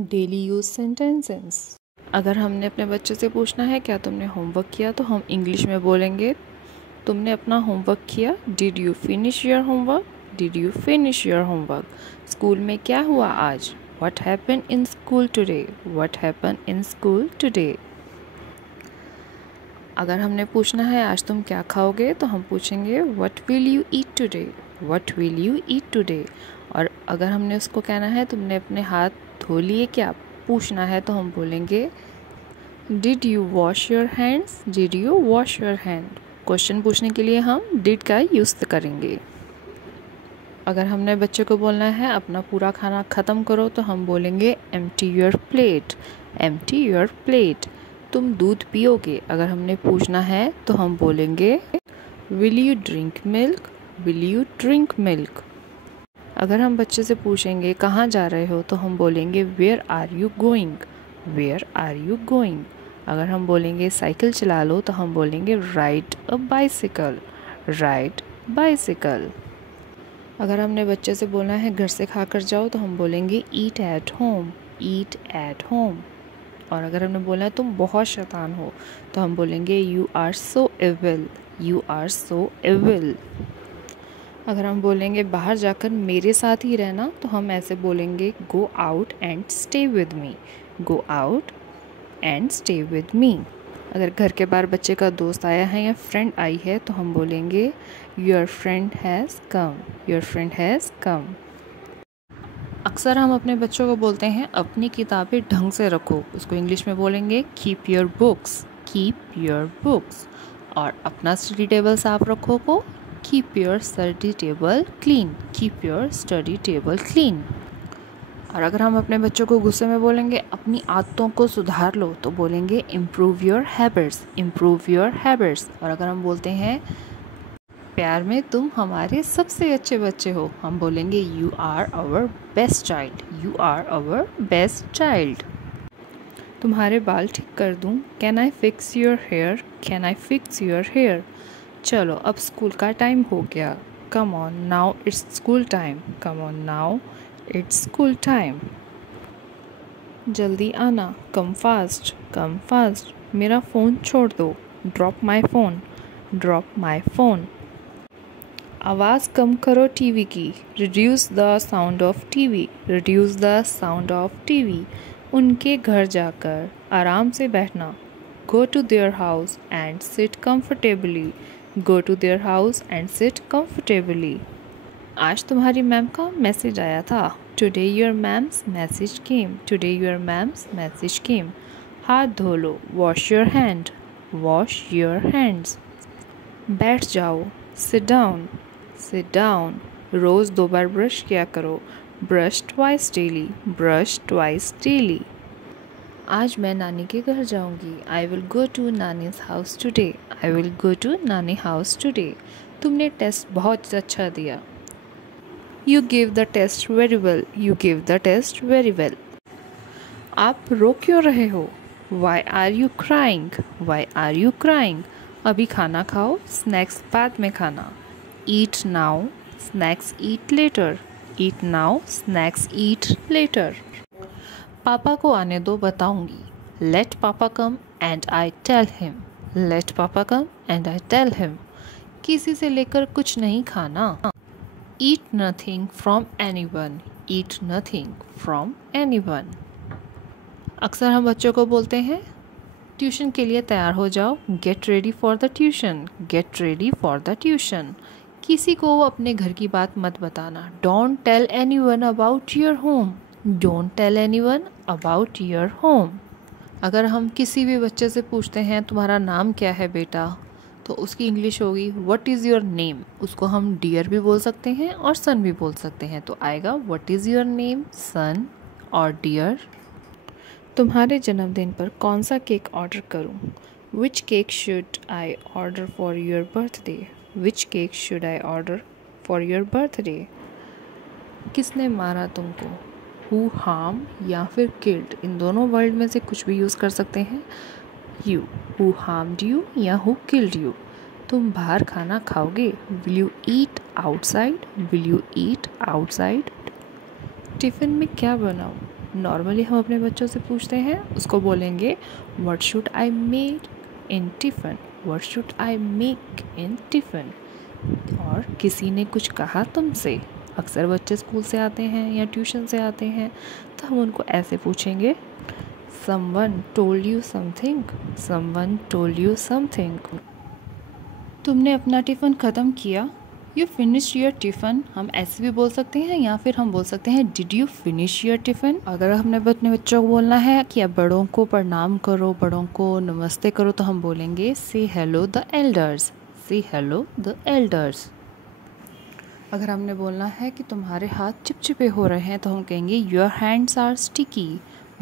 Daily use sentences. अगर हमने अपने बच्चे से पूछना है क्या तुमने होमवर्क किया, तो हम इंग्लिश में बोलेंगे तुमने अपना होमवर्क किया। Did you finish your homework, did you finish your homework. School में क्या हुआ आज, what happen in school today, what happen in school today. अगर हमने पूछना है आज तुम क्या खाओगे, तो हम पूछेंगे what will you eat today, what will you eat today. और अगर हमने उसको कहना है तुमने अपने हाथ धो लिए क्या, पूछना है, तो हम बोलेंगे did you wash your hands, did you wash your hand. Question पूछने के लिए हम डिड का यूज़ करेंगे। अगर हमने बच्चे को बोलना है अपना पूरा खाना ख़त्म करो, तो हम बोलेंगे empty your plate, empty your plate. तुम दूध पियोगे, अगर हमने पूछना है तो हम बोलेंगे will you drink milk, will you drink milk. अगर हम बच्चे से पूछेंगे कहाँ जा रहे हो, तो हम बोलेंगे where are you going, where are you going. अगर हम बोलेंगे साइकिल चला लो, तो हम बोलेंगे ride a bicycle, ride bicycle. अगर हमने बच्चे से बोलना है घर से खा कर जाओ, तो हम बोलेंगे eat at home, eat at home. और अगर हमने बोला है तुम बहुत शैतान हो, तो हम बोलेंगे you are so evil, you are so evil. अगर हम बोलेंगे बाहर जाकर मेरे साथ ही रहना, तो हम ऐसे बोलेंगे go out and stay with me, go out and stay with me. अगर घर के बाहर बच्चे का दोस्त आया है या फ्रेंड आई है, तो हम बोलेंगे your friend has come, your friend has come. अक्सर हम अपने बच्चों को बोलते हैं अपनी किताबें ढंग से रखो, उसको इंग्लिश में बोलेंगे keep your books, keep your books. और अपना स्टडी टेबल साफ रखो को keep your study table clean, keep your study table clean. और अगर हम अपने बच्चों को गुस्से में बोलेंगे अपनी आदतों को सुधार लो, तो बोलेंगे improve your habits, improve your habits. और अगर हम बोलते हैं प्यार में तुम हमारे सबसे अच्छे बच्चे हो, हम बोलेंगे you are our best child, you are our best child. तुम्हारे बाल ठीक कर दूँ, can I fix your hair, can I fix your hair. चलो अब स्कूल का टाइम हो गया, come on now it's school time, come on now it's school time. जल्दी आना, कम फास्ट, कम फास्ट। मेरा फ़ोन छोड़ दो, drop my phone, drop my phone. आवाज़ कम करो टीवी की, reduce the sound of TV, reduce the sound of TV. उनके घर जाकर आराम से बैठना, go to their house and sit comfortably, go to their house and sit comfortably. आज तुम्हारी मैम का मैसेज आया था, today your ma'am's message came, today your ma'am's message came. हाथ धो लो, wash your hand, wash your hands. बैठ जाओ, सिट डाउन, सिट डाउन। रोज़ 2 बार ब्रश किया करो, brush twice daily, brush twice daily. आज मैं नानी के घर जाऊंगी, I will go to nani's house today, I will go to nani house today. तुमने टेस्ट बहुत अच्छा दिया, you give the test very well, you give the test very well. आप रो क्यों रहे हो, why are you crying, why are you crying. अभी खाना खाओ, स्नैक्स बाद में खाना। Eat now, snacks eat later, eat now, snacks eat letter. पापा को आने दो, बताऊंगी, let papa come and I tell him, let papa come and I tell him. किसी से लेकर कुछ नहीं खाना, eat nothing from anyone, eat nothing from anyone. अक्सर हम बच्चों को बोलते हैं ट्यूशन के लिए तैयार हो जाओ, get ready for the tuition, get ready for the tuition. किसी को अपने घर की बात मत बताना, don't tell anyone about your home, don't tell anyone about your home. अगर हम किसी भी बच्चे से पूछते हैं तुम्हारा नाम क्या है बेटा, तो उसकी इंग्लिश होगी व्हाट इज़ योर नेम। उसको हम डियर भी बोल सकते हैं और सन भी बोल सकते हैं, तो आएगा व्हाट इज़ योर नेम, सन और डियर। तुम्हारे जन्मदिन पर कौन सा केक ऑर्डर करूं, which cake should I order for your birthday, which cake should I order for your birthday. किसने मारा तुमको, हु हार्म या फिर किल्ड, इन दोनों वर्ड में से कुछ भी यूज़ कर सकते हैं। यू, हु हार्म्ड यू या हु किल्ड यू। तुम बाहर खाना खाओगे, will you eat outside, will you eat outside. Tiffin में क्या बनाऊँ, नॉर्मली हम अपने बच्चों से पूछते हैं, उसको बोलेंगे what should I make in tiffin, what should I make in tiffin. और किसी ने कुछ कहा तुमसे, अक्सर बच्चे स्कूल से आते हैं या ट्यूशन से आते हैं, तो हम उनको ऐसे पूछेंगे someone told you something, someone told you something. तुमने अपना टिफ़िन ख़त्म किया, यू फिनिश्ड योर टिफ़िन। हम ऐसे भी बोल सकते हैं, या फिर हम बोल सकते हैं did you finish your tiffin. अगर हमने अपने बच्चों को बोलना है कि आप बड़ों को प्रणाम करो, बड़ों को नमस्ते करो, तो हम बोलेंगे से हेलो द एल्डर्स, से हेलो द एल्डर्स। अगर हमने बोलना है कि तुम्हारे हाथ चिपचिपे हो रहे हैं, तो हम कहेंगे your hands are sticky,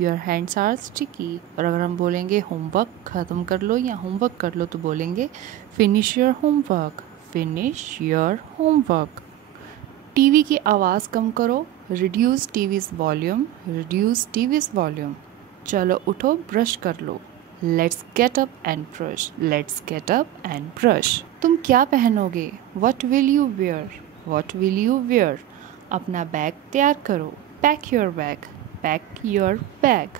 your hands are sticky. और अगर हम बोलेंगे होमवर्क ख़त्म कर लो या होमवर्क कर लो, तो बोलेंगे finish your homework, finish your homework. TV की आवाज़ कम करो, reduce TV's volume, reduce TV's volume. चलो उठो ब्रश कर लो, let's get up and brush, let's get up and brush. तुम क्या पहनोगे, what will you wear, what will you wear. अपना बैग तैयार करो, pack your bag, pack your bag.